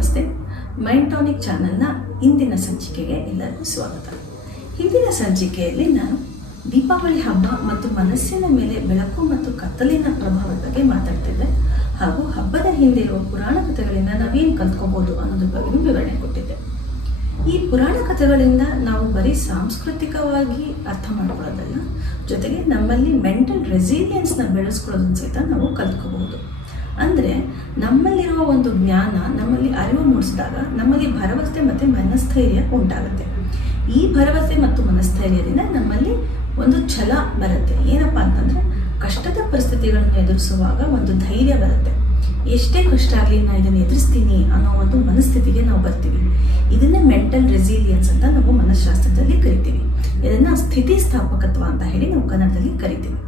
ನಮಸ್ತೆ. Mind tonic ಚಾನಲ್ನ ಇಂದಿನ ಸಂಚಿಕೆಗೆ ಎಲ್ಲರಿಗೂ ಸ್ವಾಗತ. ಹಿಂದಿನ ಸಂಚಿಕೆಯಲ್ಲಿ ನಾನು ದೀಪಾವಳಿ ಹಬ್ಬ ಮತ್ತು ಮನಸ್ಸಿನ ಮೇಲೆ ಬೆಳಕು ಮತ್ತು ಕತ್ತಲಿನ ಪ್ರಭಾವದ ಬಗ್ಗೆ ಮಾತಾಡ್ತಿದ್ದೆ. ಹಾಗೂ ಹಬ್ಬದ ಹಿಂದೆ ಇರುವ ಪುರಾಣ ಕಥೆಗಳಿಂದ ನಾವೇನು ಕಲ್ತ್ಕೋಬಹುದು ಅನ್ನೋದ್ರ ಬಗ್ಗೆ ವಿವರಣೆ ಕೊಟ್ಟಿದ್ದೆ. ಈ ಪುರಾಣ ಕಥೆಗಳಿಂದ ನಾವು ಬರೀ ಸಾಂಸ್ಕೃತಿಕವಾಗಿ ಅರ್ಥ ಮಾಡ್ಕೊಳ್ಳೋದಲ್ಲ, ಜೊತೆಗೆ ನಮ್ಮಲ್ಲಿ ಮೆಂಟಲ್ ರೆಸಿಲಿಯನ್ಸ್ನ ಬೆಳೆಸ್ಕೊಳ್ಳೋದನ್ನು ಸಹಿತ ನಾವು ಕಲ್ತ್ಕೋಬಹುದು. ಅಂದರೆ ನಮ್ಮಲ್ಲಿರುವ ಒಂದು ಜ್ಞಾನ, ನಮ್ಮಲ್ಲಿ ಅರಿವು ಮೂಡಿಸಿದಾಗ ನಮ್ಮಲ್ಲಿ ಭರವಸೆ ಮತ್ತು ಮನಸ್ಥೈರ್ಯ ಉಂಟಾಗುತ್ತೆ. ಈ ಭರವಸೆ ಮತ್ತು ಮನಸ್ಥೈರ್ಯದಿಂದ ನಮ್ಮಲ್ಲಿ ಒಂದು ಛಲ ಬರುತ್ತೆ. ಏನಪ್ಪ ಅಂತಂದರೆ ಕಷ್ಟದ ಪರಿಸ್ಥಿತಿಗಳನ್ನು ಎದುರಿಸುವಾಗ ಒಂದು ಧೈರ್ಯ ಬರುತ್ತೆ. ಎಷ್ಟೇ ಕಷ್ಟ ಆಗಲಿ ನಾನು ಇದನ್ನು ಎದುರಿಸ್ತೀನಿ ಅನ್ನೋ ಒಂದು ಮನಸ್ಥಿತಿಗೆ ನಾವು ಬರ್ತೀವಿ. ಇದನ್ನೇ ಮೆಂಟಲ್ ರೆಸಿಲಿಯನ್ಸ್ ಅಂತ ನಾವು ಮನಃಶಾಸ್ತ್ರದಲ್ಲಿ ಕರಿತೀವಿ. ಇದನ್ನು ಸ್ಥಿತಿಸ್ಥಾಪಕತ್ವ ಅಂತ ಹೇಳಿ ನಾವು ಕನ್ನಡದಲ್ಲಿ ಕರಿತೀವಿ.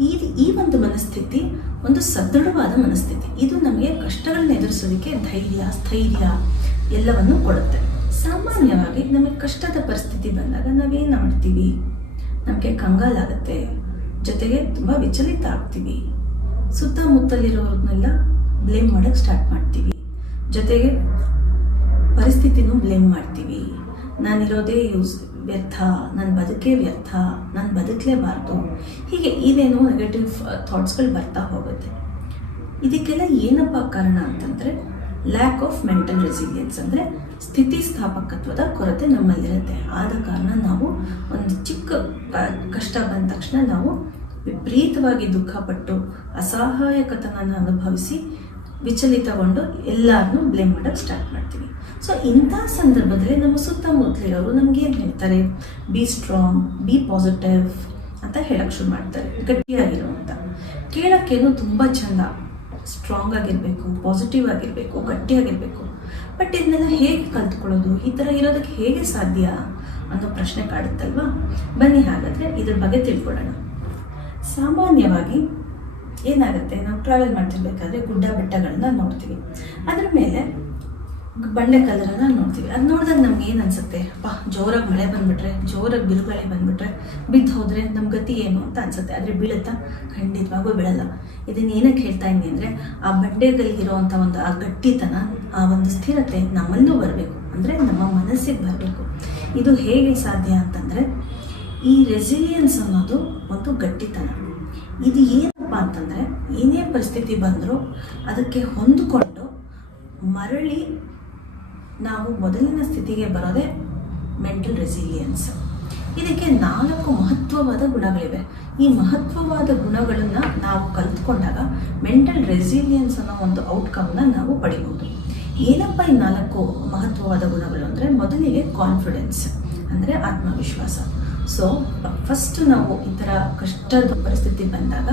ಈ ಈ ಒಂದು ಮನಸ್ಥಿತಿ ಒಂದು ಸದೃಢವಾದ ಮನಸ್ಥಿತಿ. ಇದು ನಮಗೆ ಕಷ್ಟಗಳನ್ನ ಎದುರಿಸೋದಕ್ಕೆ ಧೈರ್ಯ, ಸ್ಥೈರ್ಯ ಎಲ್ಲವನ್ನು ಕೊಡುತ್ತೆ. ಸಾಮಾನ್ಯವಾಗಿ ನಮಗೆ ಕಷ್ಟದ ಪರಿಸ್ಥಿತಿ ಬಂದಾಗ ನಾವೇನು ಮಾಡ್ತೀವಿ? ನಮಗೆ ಕಂಗಾಲಾಗುತ್ತೆ ಜೊತೆಗೆ ತುಂಬ ವಿಚಲಿತ ಆಗ್ತೀವಿ. ಸುತ್ತಮುತ್ತಲಿರೋರ್ನೆಲ್ಲ ಬ್ಲೇಮ್ ಮಾಡೋಕ್ಕೆ ಸ್ಟಾರ್ಟ್ ಮಾಡ್ತೀವಿ. ಜೊತೆಗೆ ಪರಿಸ್ಥಿತಿನೂ ಬ್ಲೇಮ್ ಮಾಡ್ತೀವಿ. ನಾನಿರೋದೇ ಯೂಸ್ ವ್ಯರ್ಥ ನನ್ನ ಬದುಕೇ ವ್ಯರ್ಥ, ನಾನು ಬದುಕಲೇಬಾರ್ದು. ಹೀಗೆ ಇದೇನೋ ನೆಗೆಟಿವ್ ಥಾಟ್ಸ್ಗಳು ಬರ್ತಾ ಹೋಗುತ್ತೆ. ಇದಕ್ಕೆಲ್ಲ ಏನಪ್ಪ ಕಾರಣ ಅಂತಂದರೆ ಲ್ಯಾಕ್ ಆಫ್ ಮೆಂಟಲ್ ರೆಸಿಲಿಯನ್ಸ್ ಅಂದರೆ ಸ್ಥಿತಿಸ್ಥಾಪಕತ್ವದ ಕೊರತೆ ನಮ್ಮಲ್ಲಿರುತ್ತೆ. ಆದ ಕಾರಣ ನಾವು ಒಂದು ಚಿಕ್ಕ ಕಷ್ಟ ಬಂದ ತಕ್ಷಣ ನಾವು ವಿಪರೀತವಾಗಿ ದುಃಖಪಟ್ಟು ಅಸಹಾಯಕತನ ಅನುಭವಿಸಿ ವಿಚಲಿತಗೊಂಡು ಎಲ್ಲರನ್ನೂ ಬ್ಲೇಮ್ ಮಾಡೋಕ್ಕೆ ಸ್ಟಾರ್ಟ್ ಮಾಡ್ತೀವಿ. ಸೊ ಇಂಥ ಸಂದರ್ಭದಲ್ಲಿ ನಮ್ಮ ಸುತ್ತಮುತ್ತಲಿರೋರು ನಮ್ಗೆ ಏನು ಹೇಳ್ತಾರೆ? ಬಿ ಸ್ಟ್ರಾಂಗ್ ಬಿ ಪಾಸಿಟಿವ್ ಅಂತ ಹೇಳಕ್ಕೆ ಶುರು ಮಾಡ್ತಾರೆ. ಗಟ್ಟಿಯಾಗಿರುವಂಥ ಕೇಳೋಕ್ಕೇನು ತುಂಬ ಚಂದ. ಸ್ಟ್ರಾಂಗ್ ಆಗಿರಬೇಕು ಪಾಸಿಟಿವ್ ಆಗಿರಬೇಕು, ಗಟ್ಟಿಯಾಗಿರಬೇಕು. ಬಟ್ ಇದನ್ನೆಲ್ಲ ಹೇಗೆ ಕಲ್ತ್ಕೊಳ್ಳೋದು? ಈ ಥರ ಇರೋದಕ್ಕೆ ಹೇಗೆ ಸಾಧ್ಯ ಅನ್ನೋ ಪ್ರಶ್ನೆ ಕಾಡುತ್ತಲ್ವಾ? ಬನ್ನಿ ಹಾಗಾದರೆ ಇದ್ರ ಬಗ್ಗೆ ತಿಳ್ಕೊಳ್ಳೋಣ. ಸಾಮಾನ್ಯವಾಗಿ ಏನಾಗುತ್ತೆ? ನಾವು ಟ್ರಾವೆಲ್ ಮಾಡ್ತಿರ್ಬೇಕಾದ್ರೆ ಗುಡ್ಡ ಬೆಟ್ಟಗಳನ್ನ ನೋಡ್ತೀವಿ. ಅದ್ರ ಮೇಲೆ ಬಂಡೆ ಕಲ್ಲರನ್ನ ನೋಡ್ತೀವಿ. ಅದು ನೋಡಿದಾಗ ನಮ್ಗೆ ಏನು ಅನ್ಸುತ್ತೆ? ಅಪ್ಪ, ಜೋರಾಗಿ ಮಳೆ ಬಂದ್ಬಿಟ್ರೆ, ಜೋರಾಗಿ ಬಿರುಗಾಳಿ ಬಂದ್ಬಿಟ್ರೆ, ಬಿದ್ದು ಹೋದರೆ ನಮ್ಮ ಗತಿ ಏನು ಅಂತ ಅನ್ಸುತ್ತೆ. ಆದರೆ ಬೀಳುತ್ತಾ? ಖಂಡಿತವಾಗೂ ಬೀಳಲ್ಲ. ಇದನ್ನ ಏನಕ್ಕೆ ಹೇಳ್ತಾ ಇದ್ದೀನಿ ಅಂದರೆ, ಆ ಬಂಡೆಗಳಿಗಿರುವಂಥ ಒಂದು, ಆ ಗಟ್ಟಿತನ, ಆ ಒಂದು ಸ್ಥಿರತೆ ನಮ್ಮಲ್ಲೂ ಬರಬೇಕು. ಅಂದರೆ ನಮ್ಮ ಮನಸ್ಸಿಗೆ ಬರಬೇಕು. ಇದು ಹೇಗೆ ಸಾಧ್ಯ ಅಂತಂದರೆ, ಈ ರೆಸಿಲಿಯನ್ಸ್ ಅನ್ನೋದು ಒಂದು ಗಟ್ಟಿತನ. ಇದು ಏನಪ್ಪ ಅಂತಂದರೆ, ಏನೇ ಪರಿಸ್ಥಿತಿ ಬಂದರೂ ಅದಕ್ಕೆ ಹೊಂದಿಕೊಂಡು ಮರಳಿ ನಾವು ಮೊದಲಿನ ಸ್ಥಿತಿಗೆ ಬರೋದೇ ಮೆಂಟಲ್ ರೆಸಿಲಿಯನ್ಸ್ ಇದಕ್ಕೆ ನಾಲ್ಕು ಮಹತ್ವವಾದ ಗುಣಗಳಿವೆ. ಈ ಮಹತ್ವವಾದ ಗುಣಗಳನ್ನು ನಾವು ಕಲ್ತ್ಕೊಂಡಾಗ ಮೆಂಟಲ್ ರೆಸಿಲಿಯನ್ಸ್ ಅನ್ನೋ ಒಂದು ಔಟ್ಕಮ್ನ ನಾವು ಪಡಿಬೋದು. ಏನಪ್ಪ ಈ ನಾಲ್ಕು ಮಹತ್ವವಾದ ಗುಣಗಳು ಅಂದರೆ? ಮೊದಲಿಗೆ ಕಾನ್ಫಿಡೆನ್ಸ್ ಅಂದರೆ ಆತ್ಮವಿಶ್ವಾಸ. ಸೊ ಫಸ್ಟ್ ನಾವು ಈ ಥರ ಕಷ್ಟದ ಪರಿಸ್ಥಿತಿ ಬಂದಾಗ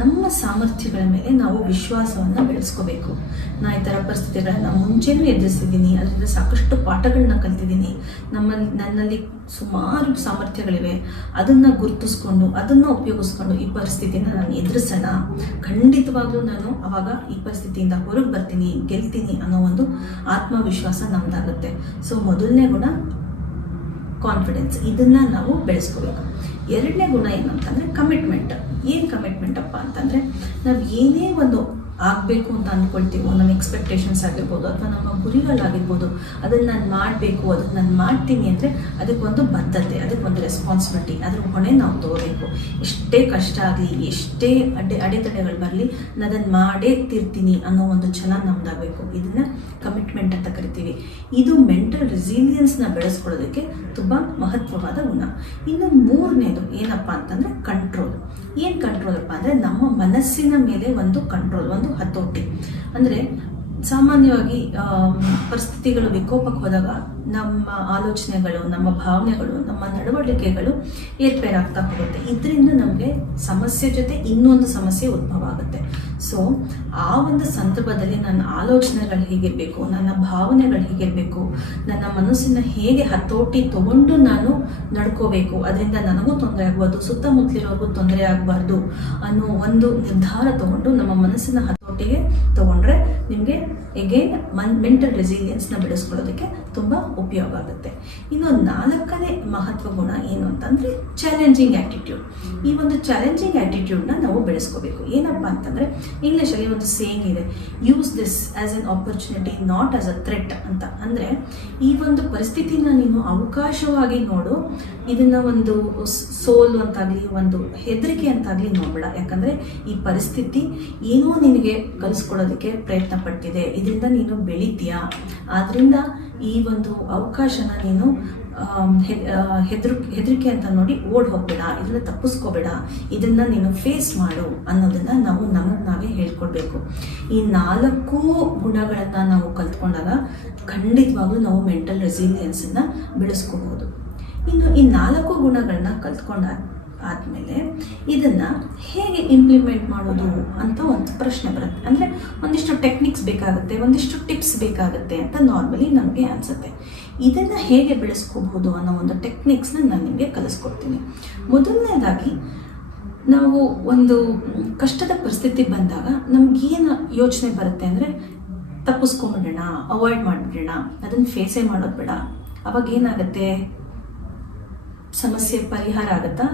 ನಮ್ಮ ಸಾಮರ್ಥ್ಯಗಳ ಮೇಲೆ ನಾವು ವಿಶ್ವಾಸವನ್ನು ಬೆಳೆಸ್ಕೋಬೇಕು. ನಾ ಈ ಥರ ಪರಿಸ್ಥಿತಿಗಳನ್ನು ಮುಂಚೆನೂ ಎದುರಿಸಿದ್ದೀನಿ, ಅದರಿಂದ ಸಾಕಷ್ಟು ಪಾಠಗಳನ್ನ ಕಲ್ತಿದ್ದೀನಿ. ನಮ್ಮಲ್ಲಿ, ನನ್ನಲ್ಲಿ ಸುಮಾರು ಸಾಮರ್ಥ್ಯಗಳಿವೆ. ಅದನ್ನು ಗುರುತಿಸ್ಕೊಂಡು, ಅದನ್ನು ಉಪಯೋಗಿಸ್ಕೊಂಡು ಈ ಪರಿಸ್ಥಿತಿನ ನಾನು ಎದುರಿಸೋಣ. ಖಂಡಿತವಾಗ್ಲೂ ನಾನು ಅವಾಗ ಈ ಪರಿಸ್ಥಿತಿಯಿಂದ ಹೊರಗೆ ಬರ್ತೀನಿ, ಗೆಲ್ತೀನಿ ಅನ್ನೋ ಒಂದು ಆತ್ಮವಿಶ್ವಾಸ ನಮ್ದಾಗುತ್ತೆ. ಸೊ ಮೊದಲನೇ ಗುಣ ಕಾನ್ಫಿಡೆನ್ಸ್ ಇದನ್ನು ನಾವು ಬೆಳೆಸ್ಕೋಬೇಕು. ಎರಡನೇ ಗುಣ ಏನಂತಂದರೆ ಕಮಿಟ್ಮೆಂಟ್ ಏನು ಕಮಿಟ್ಮೆಂಟ್ ಅಪ್ಪ ಅಂತಂದರೆ, ನಾವು ಏನೇ ಒಂದು ಆಗಬೇಕು ಅಂತ ಅಂದ್ಕೊಳ್ತೀವೋ ನಮ್ಮ ಎಕ್ಸ್ಪೆಕ್ಟೇಷನ್ಸ್ ಆಗಿರ್ಬೋದು ಅಥವಾ ನಮ್ಮ ಗುರಿಗಳಾಗಿರ್ಬೋದು, ಅದನ್ನು ನಾನು ಮಾಡಬೇಕು ಅದನ್ನು ನಾನು ಮಾಡ್ತೀನಿ ಅಂದರೆ ಅದಕ್ಕೊಂದು ಬದ್ಧತೆ, ಅದಕ್ಕೊಂದು ರೆಸ್ಪಾನ್ಸಿಬಿಲಿಟಿ ಅದ್ರ ಹೊಣೆ ನಾವು ತೋರಬೇಕು ಎಷ್ಟೇ ಕಷ್ಟ ಆಗಲಿ, ಎಷ್ಟೇ ಅಡ್ಡೆ ಅಡೆತಡೆಗಳು ಬರಲಿ, ನಾನು ಅದನ್ನು ಮಾಡೇ ತಿರ್ತೀನಿ ಅನ್ನೋ ಒಂದು ಛಲ ನಮ್ದಾಗಬೇಕು. ಇದನ್ನು ಕಮಿಟ್ಮೆಂಟ್ ಅಂತ ಕರಿತೀವಿ. ಇದು ಮೆಂಟಲ್ ರೆಸಿಲಿಯನ್ಸ್ನ ಬೆಳೆಸ್ಕೊಳ್ಳೋದಕ್ಕೆ ತುಂಬ ಮಹತ್ವವಾದ ಗುಣ. ಇನ್ನು ಮೂರನೇದು ಏನಪ್ಪ ಅಂತಂದರೆ ಕಂಟ್ರೋಲ್ ಏನು ಕಂಟ್ರೋಲ್ ಅಪ್ಪ ಅಂದರೆ ನಮ್ಮ ಮನಸ್ಸಿನ ಮೇಲೆ ಒಂದು ಕಂಟ್ರೋಲ್ ಒಂದು ಹತೋಟಿ ಅಂದರೆ ಸಾಮಾನ್ಯವಾಗಿ ಪರಿಸ್ಥಿತಿಗಳು ವಿಕೋಪಕ್ಕೆ ಹೋದಾಗ ನಮ್ಮ ಆಲೋಚನೆಗಳು, ನಮ್ಮ ಭಾವನೆಗಳು, ನಮ್ಮ ನಡವಳಿಕೆಗಳು ಏರ್ಪೇರಾಗ್ತಾ ಹೋಗುತ್ತೆ. ಇದರಿಂದ ನಮಗೆ ಸಮಸ್ಯೆ ಜೊತೆ ಇನ್ನೊಂದು ಸಮಸ್ಯೆ ಉದ್ಭವ ಆಗುತ್ತೆ. ಸೊ ಆ ಒಂದು ಸಂದರ್ಭದಲ್ಲಿ ನನ್ನ ಆಲೋಚನೆಗಳು ಹೇಗಿರಬೇಕು, ನನ್ನ ಭಾವನೆಗಳು ಹೇಗಿರಬೇಕು, ನನ್ನ ಮನಸ್ಸಿನ ಹೇಗೆ ಹತೋಟಿ ತಗೊಂಡು ನಾನು ನಡ್ಕೋಬೇಕು, ಅದರಿಂದ ನನಗೂ ತೊಂದರೆ ಆಗ್ಬಾರ್ದು, ಸುತ್ತಮುತ್ತಲಿರೋರ್ಗೂ ತೊಂದರೆ ಆಗಬಾರ್ದು ಅನ್ನೋ ಒಂದು ನಿರ್ಧಾರ ತಗೊಂಡು ನಮ್ಮ ಮನಸ್ಸಿನ ಹತೋಟಿಗೆ ತಗೊಂಡ್ರೆ ನಿಮಗೆ ಎಗೇನ್ ಮನ್ ಮೆಂಟಲ್ ರೆಸಿಲಿಯನ್ಸ್ನ ಬೆಳೆಸ್ಕೊಳ್ಳೋದಕ್ಕೆ ತುಂಬ ಉಪಯೋಗ ಆಗುತ್ತೆ. ಇನ್ನು ನಾಲ್ಕನೇ ಮಹತ್ವ ಗುಣ ಏನು ಅಂತಂದರೆ ಚಾಲೆಂಜಿಂಗ್ ಆ್ಯಟಿಟ್ಯೂಡ್ ಈ ಒಂದು ಚಾಲೆಂಜಿಂಗ್ ಆ್ಯಟಿಟ್ಯೂಡ್ನ ನಾವು ಬೆಳೆಸ್ಕೋಬೇಕು. ಏನಪ್ಪ ಅಂತಂದರೆ ಇಂಗ್ಲೀಷಲ್ಲಿ ಒಂದು ಸೇಯಿಂಗ್ ಇದೆ use this as an opportunity not as a threat ಅಂತ. ಅಂದರೆ ಈ ಒಂದು ಪರಿಸ್ಥಿತಿನ ನೀನು ಅವಕಾಶವಾಗಿ ನೋಡು, ಇದನ್ನು ಒಂದು ಸೋಲು ಅಂತಾಗಲಿ, ಒಂದು ಹೆದರಿಕೆ ಅಂತಾಗಲಿ ನೋಡಬೇಡ. ಯಾಕಂದರೆ ಈ ಪರಿಸ್ಥಿತಿ ಏನೋ ನಿನಗೆ ಕಲಿಸ್ಕೊಳ್ಳೋದಕ್ಕೆ ಪ್ರಯತ್ನ ಪಡ್ತಿದೆ ಇದರಿಂದ ನೀನು ಬೆಳಿತೀಯಾ? ಆದ್ದರಿಂದ ಈ ಒಂದು ಅವಕಾಶನ ನೀನು ಹೆದ್ರ, ಹೆದರಿಕೆ ಅಂತ ನೋಡಿ ಓಡ್ ಹೋಗ್ಬೇಡ. ಇದನ್ನ ತಪ್ಪಿಸ್ಕೋಬೇಡ. ಇದನ್ನ ನೀನು ಫೇಸ್ ಮಾಡು ಅನ್ನೋದನ್ನ ನಾವು ನಮಗೆ ನಾವೇ ಹೇಳ್ಕೊಡ್ಬೇಕು. ಈ ನಾಲ್ಕು ಗುಣಗಳನ್ನು ನಾವು ಕಲ್ತ್ಕೊಂಡಾಗ ಖಂಡಿತವಾಗ್ಲೂ ನಾವು ಮೆಂಟಲ್ ರೆಸಿಲಿಯನ್ಸನ್ನು ಬೆಳೆಸ್ಕೋಬಹುದು. ಇನ್ನು ಈ ನಾಲ್ಕು ಗುಣಗಳನ್ನ ಕಲ್ತ್ಕೊಂಡ ಆದಮೇಲೆ ಇದನ್ನು ಹೇಗೆ ಇಂಪ್ಲಿಮೆಂಟ್ ಮಾಡೋದು ಅಂತ ಒಂದು ಪ್ರಶ್ನೆ ಬರುತ್ತೆ. ಅಂದರೆ ಒಂದಿಷ್ಟು ಟೆಕ್ನಿಕ್ಸ್ ಬೇಕಾಗುತ್ತೆ, ಒಂದಿಷ್ಟು ಟಿಪ್ಸ್ ಬೇಕಾಗುತ್ತೆ ಅಂತ ನಾರ್ಮಲಿ ನಮಗೆ ಅನಿಸುತ್ತೆ. ಇದನ್ನು ಹೇಗೆ ಬೆಳೆಸ್ಕೋಬಹುದು ಅನ್ನೋ ಒಂದು ಟೆಕ್ನಿಕ್ಸ್ನ ನಾನು ನಿಮಗೆ ಕಲಿಸ್ಕೊಡ್ತೀನಿ. ಮೊದಲನೇದಾಗಿ ನಾವು ಒಂದು ಕಷ್ಟದ ಪರಿಸ್ಥಿತಿ ಬಂದಾಗ ನಮಗೇನು ಯೋಚನೆ ಬರುತ್ತೆ ಅಂದರೆ ತಪ್ಪಿಸ್ಕೊಂಬಿಡೋಣ ಅವಾಯ್ಡ್ ಮಾಡಿಬಿಡೋಣ, ಅದನ್ನು ಫೇಸೇ ಮಾಡೋದು ಬೇಡ. ಅವಾಗ ಏನಾಗುತ್ತೆ? ಸಮಸ್ಯೆ ಪರಿಹಾರ ಆಗುತ್ತಾ?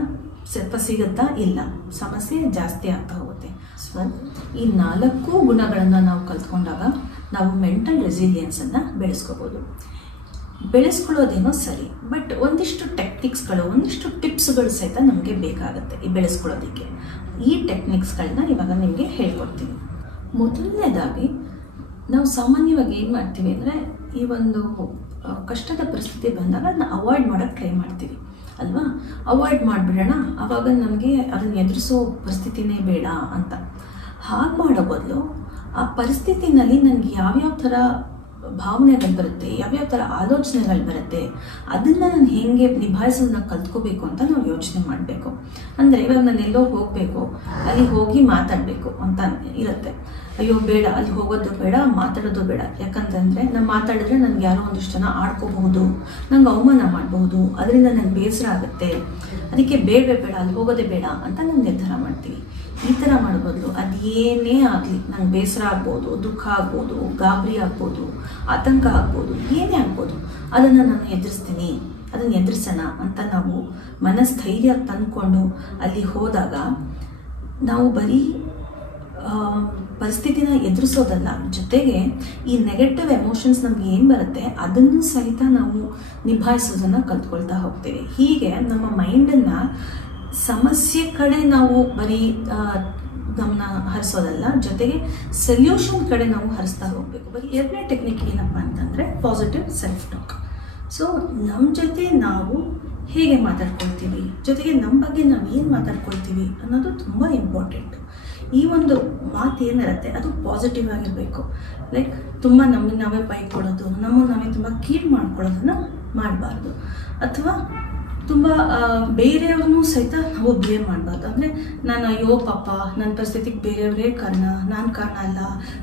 ಸ್ವಲ್ಪ ಸಿಗುತ್ತಾ ಇಲ್ಲ. ಸಮಸ್ಯೆ ಜಾಸ್ತಿ ಆಗ್ತಾ ಹೋಗುತ್ತೆ. ಸೊ ಈ ನಾಲ್ಕು ಗುಣಗಳನ್ನು ನಾವು ಕಲ್ತ್ಕೊಂಡಾಗ ನಾವು ಮೆಂಟಲ್ ರೆಸಿಲಿಯನ್ಸನ್ನು ಬೆಳೆಸ್ಕೋಬೋದು. ಬೆಳೆಸ್ಕೊಳ್ಳೋದೇನೋ ಸರಿ ಬಟ್ ಒಂದಿಷ್ಟು ಟೆಕ್ನಿಕ್ಸ್ಗಳು ಒಂದಿಷ್ಟು ಟಿಪ್ಸ್ಗಳು ಸಹಿತ ನಮಗೆ ಬೇಕಾಗುತ್ತೆ ಈ ಬೆಳೆಸ್ಕೊಳ್ಳೋದಕ್ಕೆ. ಈ ಟೆಕ್ನಿಕ್ಸ್ಗಳನ್ನ ಇವಾಗ ನಿಮಗೆ ಹೇಳ್ಕೊಡ್ತೀನಿ. ಮೊದಲನೇದಾಗಿ, ನಾವು ಸಾಮಾನ್ಯವಾಗಿ ಏನು ಮಾಡ್ತೀವಿ ಅಂದರೆ, ಈ ಒಂದು ಕಷ್ಟದ ಪರಿಸ್ಥಿತಿ ಬಂದಾಗ ಅದನ್ನ ಅವಾಯ್ಡ್ ಮಾಡೋಕ್ಕೆ ಟ್ರೈ ಮಾಡ್ತೀವಿ. ಅಲ್ವಾ? ಅವಾಯ್ಡ್ ಮಾಡಿಬಿಡೋಣ. ಆವಾಗ ನಮಗೆ ಅದನ್ನು ಎದುರಿಸೋ ಪರಿಸ್ಥಿತಿನೇ ಬೇಡ ಅಂತ. ಹಾಗೆ ಮಾಡೋ ಬದಲು ಆ ಪರಿಸ್ಥಿತಿನಲ್ಲಿ ನನಗೆ ಯಾವ್ಯಾವ ಥರ ಭಾವನೆಗಳು ಬರುತ್ತೆ, ಯಾವ್ಯಾವ ಥರ ಆಲೋಚನೆಗಳು ಬರುತ್ತೆ, ಅದನ್ನು ನಾನು ಹೇಗೆ ನಿಭಾಯಿಸೋದನ್ನ ಕಲ್ತ್ಕೋಬೇಕು ಅಂತ ನಾವು ಯೋಚನೆ ಮಾಡಬೇಕು. ಅಂದರೆ ಇವಾಗ ನಾನು ಎಲ್ಲೋ ಹೋಗಬೇಕು, ಅಲ್ಲಿ ಹೋಗಿ ಮಾತಾಡಬೇಕು ಅಂತ ಇರುತ್ತೆ. ಅಯ್ಯೋ ಬೇಡ, ಅಲ್ಲಿ ಹೋಗೋದು ಬೇಡ, ಮಾತಾಡೋದು ಬೇಡ. ಯಾಕಂತಂದರೆ ನಾನು ಮಾತಾಡಿದ್ರೆ ನನಗೆ ಯಾರೋ ಒಂದಿಷ್ಟು ಜನ ಆಡ್ಕೋಬಹುದು, ನಂಗೆ ಅವಮಾನ ಮಾಡಬಹುದು, ಅದರಿಂದ ನನಗೆ ಬೇಸರ ಆಗುತ್ತೆ. ಅದಕ್ಕೆ ಬೇಡವೇ ಬೇಡ, ಅಲ್ಲಿ ಹೋಗೋದೇ ಬೇಡ ಅಂತ ನಾನು ನಿರ್ಧಾರ ಮಾಡ್ತೀವಿ ಈ ಥರ ಬದಲು ಅದು ಏನೇ ಆಗಲಿ, ನಂಗೆ ಬೇಸರ ಆಗ್ಬೋದು, ದುಃಖ ಆಗ್ಬೋದು, ಗಾಬರಿ ಆಗ್ಬೋದು, ಆತಂಕ ಆಗ್ಬೋದು, ಏನೇ ಆಗ್ಬೋದು, ಅದನ್ನು ನಾನು ಎದುರಿಸ್ತೀನಿ, ಅದನ್ನು ಎದುರಿಸೋಣ ಅಂತ ನಾವು ಮನಸ್ಥೈರ್ಯ ತಂದ್ಕೊಂಡು ಅಲ್ಲಿ ಹೋದಾಗ ನಾವು ಬರೀ ಪರಿಸ್ಥಿತಿನ ಎದುರಿಸೋದಲ್ಲ, ಜೊತೆಗೆ ಈ ನೆಗೆಟಿವ್ ಎಮೋಷನ್ಸ್ ನಮ್ಗೆ ಏನು ಬರುತ್ತೆ, ಅದನ್ನು ಸಹಿತ ನಾವು ನಿಭಾಯಿಸೋದನ್ನು ಕಲ್ತ್ಕೊಳ್ತಾ ಹೋಗ್ತೇವೆ. ಹೀಗೆ ನಮ್ಮ ಮೈಂಡನ್ನು ಸಮಸ್ಯೆ ಕಡೆ ನಾವು ಬರೀ ಗಮನ ಹರಿಸೋದಲ್ಲ, ಜೊತೆಗೆ ಸೊಲ್ಯೂಷನ್ ಕಡೆ ನಾವು ಹರಿಸ್ತಾ ಹೋಗಬೇಕು. ಬರೀ ಎರಡನೇ ಟೆಕ್ನಿಕ್ ಏನಪ್ಪ ಅಂತಂದರೆ ಪಾಸಿಟಿವ್ ಸೆಲ್ಫ್ ಟಾಕ್ ಸೊ ನಮ್ಮ ಜೊತೆ ನಾವು ಹೇಗೆ ಮಾತಾಡ್ಕೊಳ್ತೀವಿ? ಜೊತೆಗೆ ನಮ್ಮ ಬಗ್ಗೆ ನಾವು ಏನು ಮಾತಾಡ್ಕೊಳ್ತೀವಿ ಅನ್ನೋದು ತುಂಬ ಇಂಪಾರ್ಟೆಂಟ್ ಈ ಒಂದು ಮಾತು ಏನಿರುತ್ತೆ, ಅದು ಪಾಸಿಟಿವ್ ಆಗಿರಬೇಕು. ಲೈಕ್ ತುಂಬ ನಮಗೆ ನಾವೇ ಬೈಕೊಳ್ಳೋದು, ನಮ್ಮನ್ನು ನಾವೇ ತುಂಬ ಕೀಳು ಮಾಡ್ಕೊಳ್ಳೋದನ್ನು ಮಾಡಬಾರ್ದು. ಅಥವಾ ತುಂಬ ಬೇರೆಯವ್ರನ್ನೂ ಸಹಿತ ನಾವು ಬ್ಲೇಮ್ ಮಾಡಬಾರ್ದು. ಅಂದರೆ ನಾನು ಅಯ್ಯೋ ಪಾಪ ನನ್ನ ಪರಿಸ್ಥಿತಿಗೆ ಬೇರೆಯವರೇ ಕಾರಣ, ನಾನು ಕಾರಣ ಅಲ್ಲ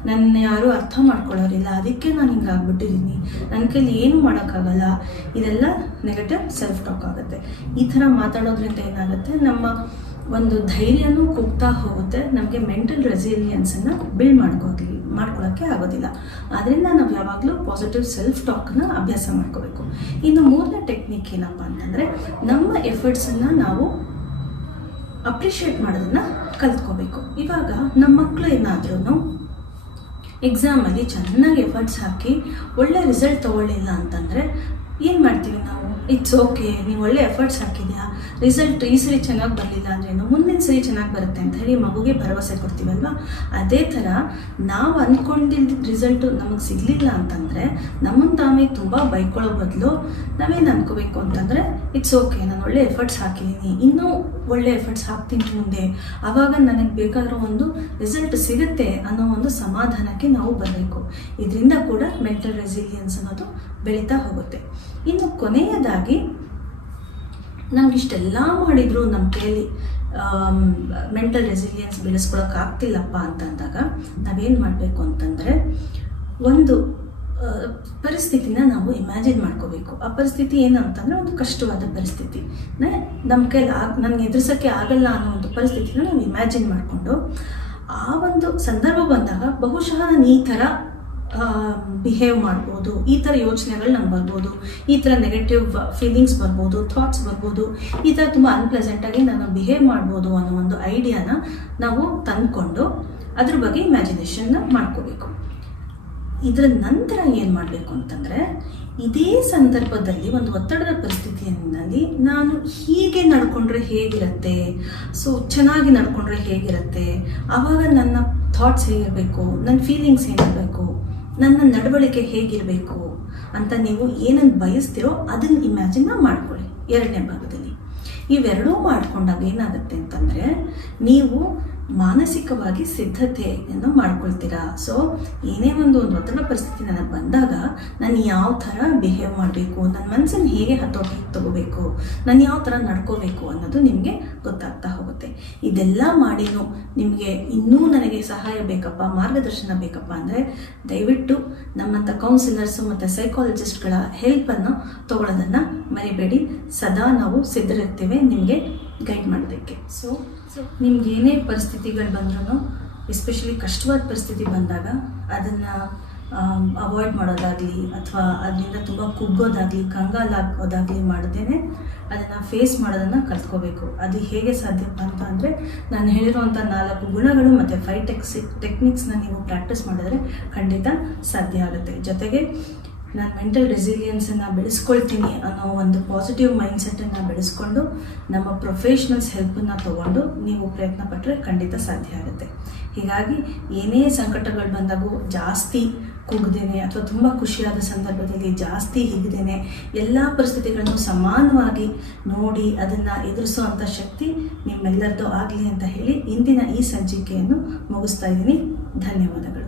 ನನ್ನ ಯಾರೂ ಅರ್ಥ ಮಾಡ್ಕೊಳ್ಳೋರಿಲ್ಲ, ಅದಕ್ಕೆ ನಾನು ಹಿಂಗೆ ಆಗ್ಬಿಟ್ಟಿದ್ದೀನಿ ನನ್ನ ಕೈಲಿ ಏನೂ ಮಾಡೋಕ್ಕಾಗಲ್ಲ. ಇದೆಲ್ಲ ನೆಗೆಟಿವ್ ಸೆಲ್ಫ್ ಟಾಕ್ ಆಗುತ್ತೆ. ಈ ಥರ ಮಾತಾಡೋದ್ರಿಂದ ಏನಾಗುತ್ತೆ? ನಮ್ಮ ಒಂದು ಧೈರ್ಯನೂ ಕುಗ್ತಾ ಹೋಗುತ್ತೆ. ನಮಗೆ ಮೆಂಟಲ್ ರೆಸಿಲಿಯನ್ಸನ್ನು ಬಿಲ್ಡ್ ಮಾಡ್ಕೋತೀವಿ. ಮಾಡ್ಕೊಳ್ಳೋಕ್ಕೆ ಆಗೋದಿಲ್ಲ. ಆದ್ದರಿಂದ ನಾವು ಯಾವಾಗಲೂ ಪಾಸಿಟಿವ್ ಸೆಲ್ಫ್ ಟಾಕ್ನ ಅಭ್ಯಾಸ ಮಾಡ್ಕೋಬೇಕು. ಇನ್ನು ಮೂರನೇ ಟೆಕ್ನಿಕ್ ಏನಪ್ಪ ಅಂತಂದರೆ, ನಮ್ಮ ಎಫರ್ಟ್ಸನ್ನು ನಾವು ಅಪ್ರಿಷಿಯೇಟ್ ಮಾಡೋದನ್ನು ಕಲ್ತ್ಕೋಬೇಕು. ಇವಾಗ ನಮ್ಮ ಮಕ್ಕಳು ಏನಾದ್ರೂ ಎಕ್ಸಾಮಲ್ಲಿ ಚೆನ್ನಾಗಿ ಎಫರ್ಟ್ಸ್ ಹಾಕಿ ಒಳ್ಳೆ ರಿಸಲ್ಟ್ ತೊಗೊಳ್ಳಿಲ್ಲ ಅಂತಂದರೆ ಏನು ಮಾಡ್ತೀವಿ ನಾವು? ಇಟ್ಸ್ ಓಕೆ ನೀವು ಒಳ್ಳೆ ಎಫರ್ಟ್ಸ್ ಹಾಕಿದ್ಯಾ? ರಿಸಲ್ಟ್ ಈ ಸರಿ ಚೆನ್ನಾಗಿ ಬರಲಿಲ್ಲ ಅಂದ್ರೇನು ಮುಂದಿನ ಸರಿ ಚೆನ್ನಾಗಿ ಬರುತ್ತೆ ಅಂತ ಹೇಳಿ ಮಗುಗೆ ಭರವಸೆ ಕೊಡ್ತೀವಲ್ವಾ? ಅದೇ ಥರ ನಾವು ಅಂದ್ಕೊಂಡಿದ್ದ ರಿಸಲ್ಟು ನಮಗೆ ಸಿಗಲಿಲ್ಲ ಅಂತಂದರೆ ನಮ್ಮನ್ನು ತಾವೇ ತುಂಬ ಬೈಕೊಳ್ಳೋ ಬದಲು ನಾವೇನು ಅಂದ್ಕೋಬೇಕು ಅಂತಂದರೆ ಇಟ್ಸ್ ಓಕೆ ನಾನು ಒಳ್ಳೆ ಎಫರ್ಟ್ಸ್ ಹಾಕಿದ್ದೀನಿ ಇನ್ನೂ ಒಳ್ಳೆ ಎಫರ್ಟ್ಸ್ ಹಾಕ್ತೀನಿ ಮುಂದೆ. ಆವಾಗ ನನಗೆ ಬೇಕಾಗಿರೋ ಒಂದು ರಿಸಲ್ಟ್ ಸಿಗುತ್ತೆ ಅನ್ನೋ ಒಂದು ಸಮಾಧಾನಕ್ಕೆ ನಾವು ಬರಬೇಕು. ಇದರಿಂದ ಕೂಡ ಮೆಂಟಲ್ ರೆಸಿಲಿಯನ್ಸ್ ಅನ್ನೋದು ಬೆಳೀತಾ ಹೋಗುತ್ತೆ. ಇನ್ನು ಕೊನೆಯದಾಗಿ ನಮ್ಗೆ ಇಷ್ಟೆಲ್ಲ ಮಾಡಿದ್ರು ನಮ್ಮ ಕೈಯಲ್ಲಿ. ಮೆಂಟಲ್ ರೆಸಿಲಿಯನ್ಸ್ ಬೆಳೆಸ್ಕೊಳಕ್ ಆಗ್ತಿಲ್ಲಪ್ಪ ಅಂತಂದಾಗ ನಾವೇನು ಮಾಡಬೇಕು ಅಂತಂದರೆ ಒಂದು ಪರಿಸ್ಥಿತಿನ ನಾವು ಇಮ್ಯಾಜಿನ್ ಮಾಡ್ಕೋಬೇಕು. ಆ ಪರಿಸ್ಥಿತಿ ಏನಂತಂದರೆ ಒಂದು ಕಷ್ಟವಾದ ಪರಿಸ್ಥಿತಿ. ನಮ್ಮ ಕೈಲಿ ಆಗ, ನನಗೆ ಎದುರಿಸೋಕ್ಕೆ ಆಗಲ್ಲ ಅನ್ನೋ ಒಂದು ಪರಿಸ್ಥಿತಿನ ನಾವು ಇಮ್ಯಾಜಿನ್ ಮಾಡಿಕೊಂಡು ಆ ಒಂದು ಸಂದರ್ಭ ಬಂದಾಗ ಬಹುಶಃ ನಾನು ಈ ಥರ ಬಿಹೇವ್ ಮಾಡ್ಬೋದು. ಈ ಥರ ಯೋಚನೆಗಳು ನಮ್ಗೆ ಬರ್ಬೋದು. ಈ ಥರ ನೆಗೆಟಿವ್ ಫೀಲಿಂಗ್ಸ್ ಬರ್ಬೋದು ಥಾಟ್ಸ್ ಬರ್ಬೋದು. ಈ ಥರ ತುಂಬ ಅನ್ಪ್ಲೆಸೆಂಟಾಗಿ ನಾನು ಬಿಹೇವ್ ಮಾಡ್ಬೋದು ಅನ್ನೋ ಒಂದು ಐಡಿಯಾನ ನಾವು ತಂದ್ಕೊಂಡು ಅದ್ರ ಬಗ್ಗೆ ಇಮ್ಯಾಜಿನೇಷನ್ನ ಮಾಡ್ಕೋಬೇಕು. ಇದರ ನಂತರ ಏನು ಮಾಡಬೇಕು ಅಂತಂದರೆ, ಇದೇ ಸಂದರ್ಭದಲ್ಲಿ, ಒಂದು ಒತ್ತಡದ ಪರಿಸ್ಥಿತಿಯಲ್ಲಿ ನಾನು ಹೀಗೆ ನಡ್ಕೊಂಡ್ರೆ ಹೇಗಿರುತ್ತೆ? ಸೊ ಚೆನ್ನಾಗಿ ನಡ್ಕೊಂಡ್ರೆ ಹೇಗಿರುತ್ತೆ? ಆವಾಗ ನನ್ನ ಥಾಟ್ಸ್ ಹೇಗಿರಬೇಕು? ನನ್ನ ಫೀಲಿಂಗ್ಸ್ ಏನಿರಬೇಕು ನನ್ನ ನಡವಳಿಕೆ ಹೇಗಿರಬೇಕು ಅಂತ ನೀವು ಏನನ್ನು ಬಯಸ್ತೀರೋ ಅದನ್ನು ಇಮ್ಯಾಜಿನ್ನ ಮಾಡ್ಕೊಳ್ಳಿ. ಎರಡನೇ ಭಾಗದಲ್ಲಿ. ಇವೆರಡೂ ಮಾಡಿಕೊಂಡಾಗ ಏನಾಗುತ್ತೆ ಅಂತಂದರೆ ನೀವು ಮಾನಸಿಕವಾಗಿ ಸಿದ್ಧತೆಯನ್ನು ಮಾಡ್ಕೊಳ್ತೀರಾ. ಸೊ ಏನೇ ಒಂದು ಒಂದು ಒತ್ತಡ ಪರಿಸ್ಥಿತಿ ನನಗೆ ಬಂದಾಗ ನಾನು ಯಾವ ಥರ ಬಿಹೇವ್ ಮಾಡಬೇಕು ನನ್ನ ಮನಸ್ಸನ್ನು ಹೇಗೆ ಹತೋಟಿಗೆ ತಗೋಬೇಕು, ನಾನು ಯಾವ ಥರ ನಡ್ಕೋಬೇಕು ಅನ್ನೋದು ನಿಮಗೆ ಗೊತ್ತಾಗ್ತಾ ಹೋಗುತ್ತೆ. ಇದೆಲ್ಲ ಮಾಡಿನೂ ನಿಮಗೆ ಇನ್ನೂ ನನಗೆ ಸಹಾಯ ಬೇಕಪ್ಪ, ಮಾರ್ಗದರ್ಶನ ಬೇಕಪ್ಪ ಅಂದರೆ ದಯವಿಟ್ಟು ನಮ್ಮಂಥ ಕೌನ್ಸಿಲರ್ಸು ಮತ್ತು ಸೈಕಾಲಜಿಸ್ಟ್ಗಳ ಹೆಲ್ಪನ್ನು ತೊಗೊಳೋದನ್ನು ಮರಿಬೇಡಿ. ಸದಾ ನಾವು ಸಿದ್ಧರಿರ್ತೇವೆ ನಿಮಗೆ ಗೈಡ್ ಮಾಡೋದಕ್ಕೆ. ಸೊ ಸೊ ನಿಮ್ಗೆ ಏನೇ ಪರಿಸ್ಥಿತಿಗಳು ಬಂದ್ರೂ ಎಸ್ಪೆಷಲಿ ಕಷ್ಟವಾದ ಪರಿಸ್ಥಿತಿ ಬಂದಾಗ ಅದನ್ನು ಅವಾಯ್ಡ್ ಮಾಡೋದಾಗಲಿ ಅಥವಾ ಅದರಿಂದ ತುಂಬ ಕುಗ್ಗೋದಾಗಲಿ ಕಂಗಾಲಾಗೋದಾಗಲಿ ಮಾಡ್ದೇನೆ ಅದನ್ನು ಫೇಸ್ ಮಾಡೋದನ್ನು ಕಲ್ತ್ಕೋಬೇಕು. ಅದು ಹೇಗೆ ಸಾಧ್ಯಪ್ಪ ಅಂತ ಅಂದರೆ ನಾನು ಹೇಳಿರುವಂಥ ನಾಲ್ಕು ಗುಣಗಳು ಮತ್ತು ಫೈವ್ ಟೆಕ್ಸಿ ಟೆಕ್ನಿಕ್ಸ್ನ ನೀವು ಪ್ರಾಕ್ಟೀಸ್ ಮಾಡಿದ್ರೆ ಖಂಡಿತ ಸಾಧ್ಯ ಆಗುತ್ತೆ. ಜೊತೆಗೆ ನಾನು ಮೆಂಟಲ್ ರೆಸಿಲಿಯನ್ಸನ್ನು ಬೆಳೆಸ್ಕೊಳ್ತೀನಿ ಅನ್ನೋ ಒಂದು ಪಾಸಿಟಿವ್ ಮೈಂಡ್ಸೆಟ್ಟನ್ನು ಬೆಳೆಸ್ಕೊಂಡು ನಮ್ಮ ಪ್ರೊಫೆಷ್ನಲ್ಸ್ ಹೆಲ್ಪನ್ನು ತೊಗೊಂಡು ನೀವು ಪ್ರಯತ್ನ ಪಟ್ಟರೆ ಖಂಡಿತ ಸಾಧ್ಯ ಆಗುತ್ತೆ. ಹೀಗಾಗಿ ಏನೇ ಸಂಕಟಗಳು ಬಂದಾಗೂ ಜಾಸ್ತಿ ಕುಗ್ದೇನೆ ಅಥವಾ ತುಂಬ ಖುಷಿಯಾದ ಸಂದರ್ಭದಲ್ಲಿ ಜಾಸ್ತಿ ಹಿಗ್ದೇನೆ ಎಲ್ಲ ಪರಿಸ್ಥಿತಿಗಳನ್ನು ಸಮಾನವಾಗಿ ನೋಡಿ ಅದನ್ನು ಎದುರಿಸುವಂಥ ಶಕ್ತಿ ನಿಮ್ಮೆಲ್ಲರದ್ದು ಆಗಲಿ ಅಂತ ಹೇಳಿ ಇಂದಿನ ಈ ಸಂಚಿಕೆಯನ್ನು ಮುಗಿಸ್ತಾ ಇದ್ದೀನಿ. ಧನ್ಯವಾದಗಳು.